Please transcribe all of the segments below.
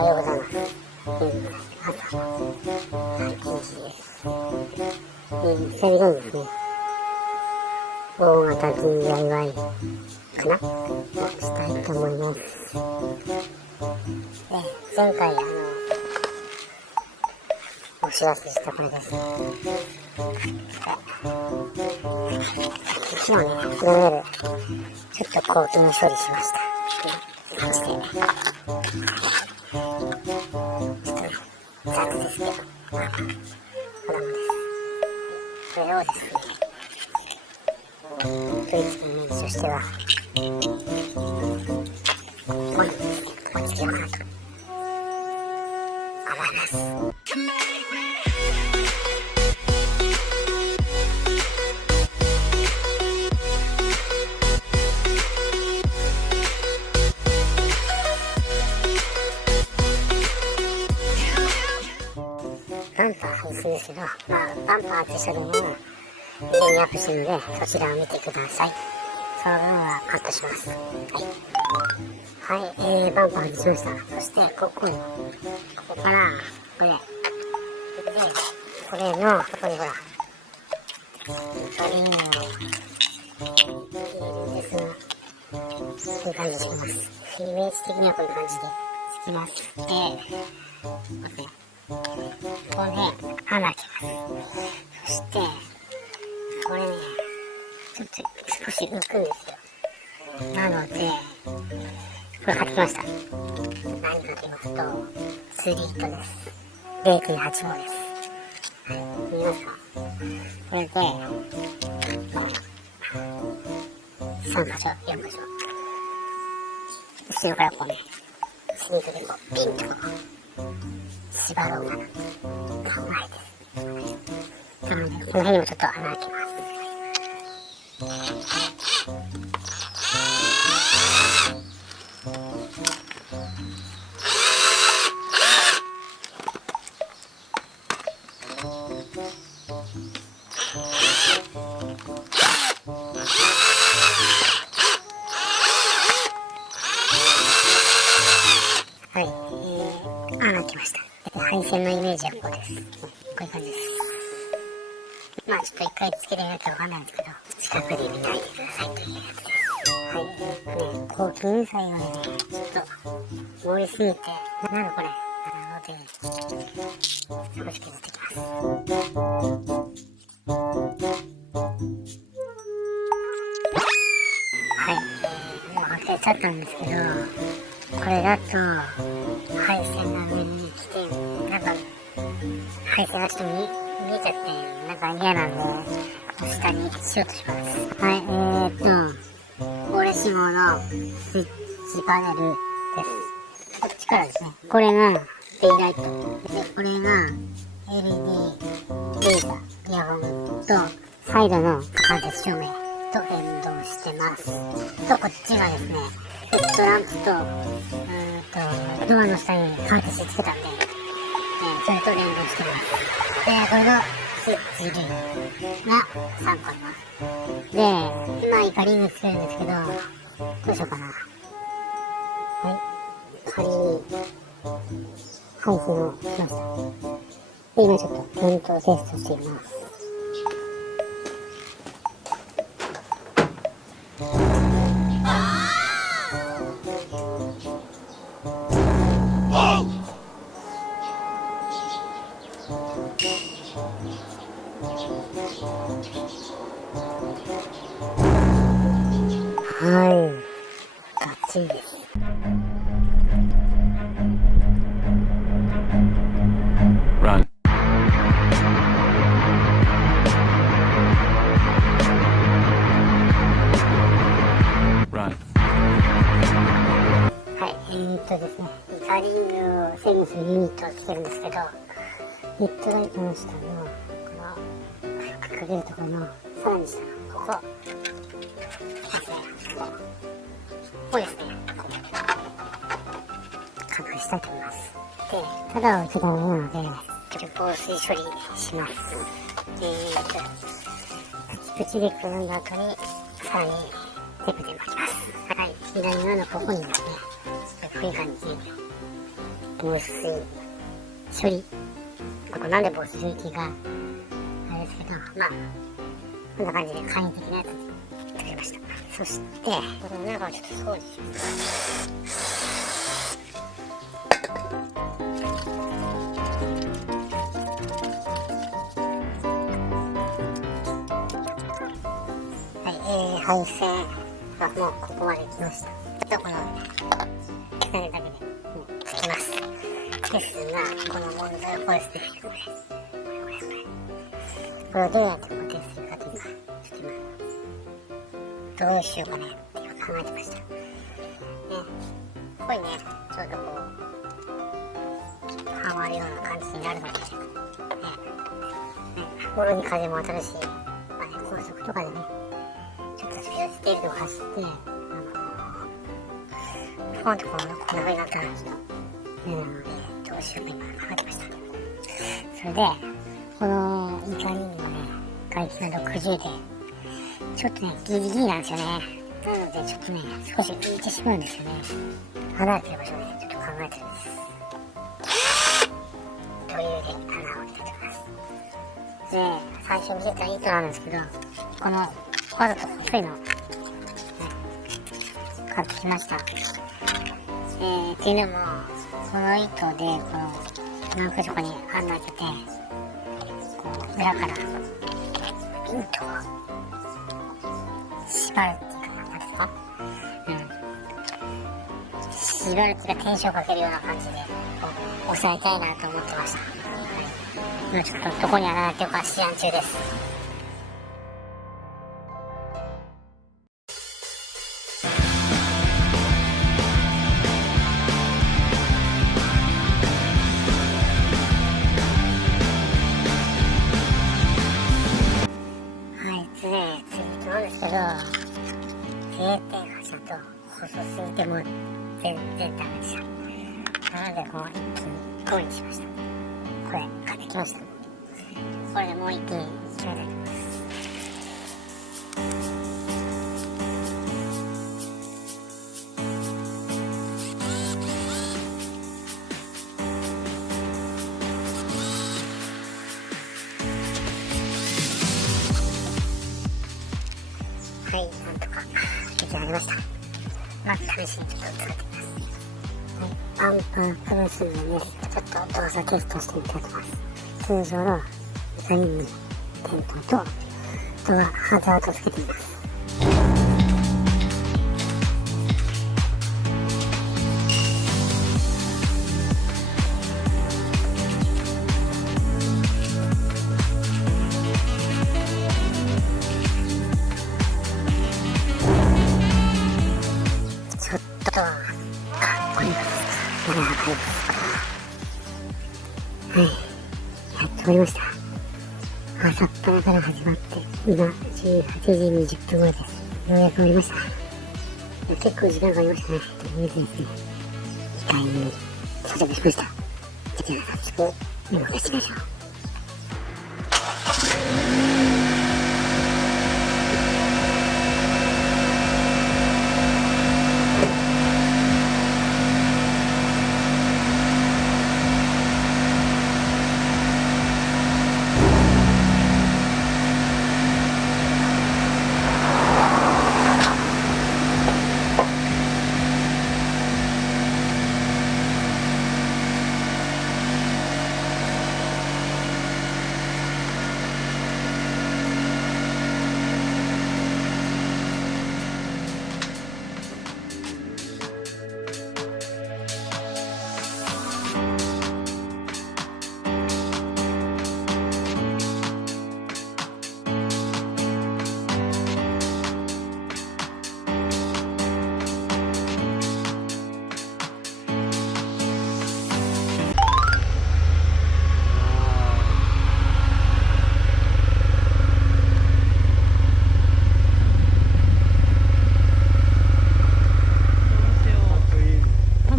おはようございます。朝1時です。久々にですね、大型 DIY かなをしたいと思います。前回お知らせしたこれですね。昨日ね、プロメールちょっとコーキング処理しました。そして雑ですけど、これもです。これをですね、ドイツのイメージとしてはポイントですね、ここにつけようかなと思います。バンパー外すんですけど、バンパーって処理も上にアップしてるので、そちらを見てください。その分はカットします。はい、バンパー外しました。そしてここからこれのここにほらイカリングを入れるんですが、こういう感じで敷きます。イメージ的にはこういう感じで敷きます。で、ここで穴開けます。そしてこれね、ちょっと少し浮くんですよ。なのでこれ買ってきました。何かと言いますとスリートです。 0.85 です。見えますか？これで3箇所4箇所後ろからこうね、スニートでこうピンとこう縛ろうかなと考えてです。なのでこの辺にもちょっと穴開けます。はい、穴開きました。配線のイメージはこうです。こういう感じです。まあちょっと一回つけてみないとわかんないんですけど、近くで見ないでくださいというやつです。はい、コーキング剤がね、ちょっと盛りすぎて、なのこれ、なので、少し削ってきます。はい、もう開けちゃったんですけど、これだと配線が上に来て、なんか配線がちょっと見えちゃって、なんか嫌なんで下にしようとします。はい、オレシモのスイッチパネルです。こっちからですね、これがデイライトで、これが LED レーザーイヤホンとサイドの間接照明と連動してます。とこっちがですね、フットランプとドアの下に間接つけたんで、それと連動してます。で、これがスイッチ類が3個あります。で、今イカリングつけるんですけど、どうしようかな。はい、仮に配線をしました。で、今ちょっと点灯テストしています。はい、バッチリです。Run. Run. はい、ですね、イカリングを制御するユニットをつけるんですけど、ヘッドライトの下のこのくぐるところのさらに下のここですね、ここですね、隠したいと思います。で、ただを打つダメなので防水処理します。プチでくるんだ後にさらにテープで巻きます。はい、左側のここにですね、こういう感じで防水処理、これなんで防水機があれですけど、まあこんな感じで簡易的なやつ作りました。そしてこの中をちょっと掃除します。配線はもうここまで来ました。ちょっとこのつなげるだけでもうつきます。ですが、この問題はこれですね。これをどうやって固定するかというか、ちょっと今どうしようかねって考えてました。ね、ここにね、ちょうどこうはまるような感じになるので、心に風も当たるし、まあね、高速とかでね、ちょっとスピードステーキを走って、ポンとこんな風になったらちょっと嫌なので、どうしようか今考えてました。それで、このイカリングのね、外気が60で、ちょっとね、ギリギリなんですよね。なので、ちょっとね、少し浮いてしまうんですよね。離れてる場所をね、ちょっと考えてるんです。というで、穴を開けておきます。で、最初見せた糸なんですけど、この、わざと細いの、ね、買ってきました。っていうのも、この糸で、この、何か所かに穴開けて、こう、裏から、ピンと、縛るっていうか、なんですか？縛るっていうか、テンションかけるような感じで、こう、押さえたいなと思ってました。今ちょっと、どこに穴が開いてるか試案中です。定点がちゃんと細すぎても全然ダメでした。なのでもう一気に5にしました。これ買ってきました。これでもう一気に決めたいと思います。はい、なんとか出来上がりました。まず試しにちょっと使ってみます。はい、パンパンプルスでね、ちょっと動作テストしてみたいと思います。通常のイカリング点灯と、あとはハザードをつけてみます。ちょっとかっこいいですか。やばいですか。はい、やっと終わりました。朝っぱらから始まって今18時20分頃です。ようやく終わりました。結構時間かかりましたね。というわけでですね、イカリングに到着しました。じゃあ早速動かしてみましょう。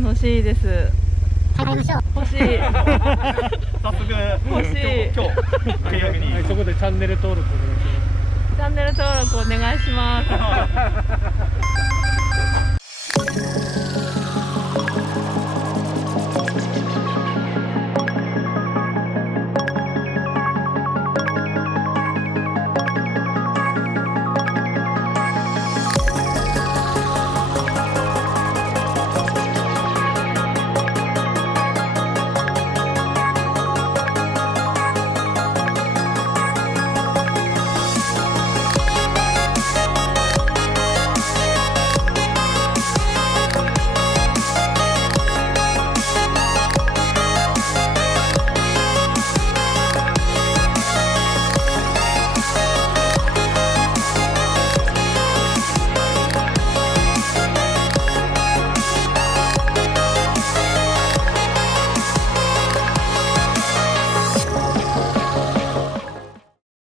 欲しいです。買いましょう。欲しい。早速欲しい。今日契約に、そこでチャンネル登録お願いします。チャンネル登録お願いします。